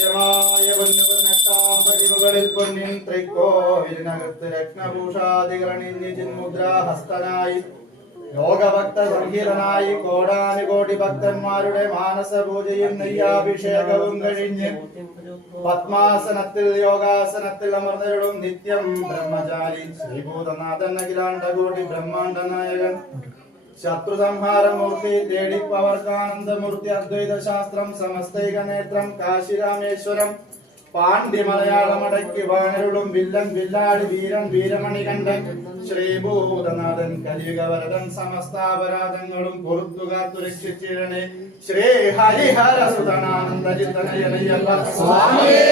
സത്യമായ പൊന്നുപതിനെട്ടാമ്പടിമുകളിൽ പൊന്നിൻ തൃക്കോവിലിനകത്ത് രത്നഭൂഷാദികളണിഞ്ഞ് ചിന്മുദ്രാഹസ്തനായി ലോകഭക്ത സംഗീതനായി കോടാനുകോടി ഭക്തന്മാരുടെ മാനസപൂജയും നെയ്യാഭിഷേകവും കഴിഞ്ഞ് പത്മാസനത്തിൽ യോഗാസനത്തിൽ അമർന്നരുളും നിത്യം ബ്രഹ്മചാരി ശ്രീഭൂതനാഥൻ അഖിലാണ്ടകോടി ബ്രഹ്മാണ്ഡ നായകൻ ശത്രുസംഹാരമൂർത്തി തേടിപ്പവർക്കാനന്ദമൂർത്തി അദ്വൈത ശാസ്ത്രം സമസ്തൈക നേത്രം കാശിരാമേശ്വരം പാണ്ഡ്യമലയാളമടക്കി വാണരുളും വില്ലൻ വില്ലാടി വീരൻ വീരമണികണ്ഠൻ ശ്രീഭൂതനാഥൻ കലിയുഗവരദൻ സമസ്താപരാധങ്ങളും പൊറുത്തുകാത്തു രക്ഷിച്ചിടണേ ശ്രീ ഹരിഹര സുതനാനന്ദ ചിത്തനയനയ്യപ്പ സ്വാമിയേ.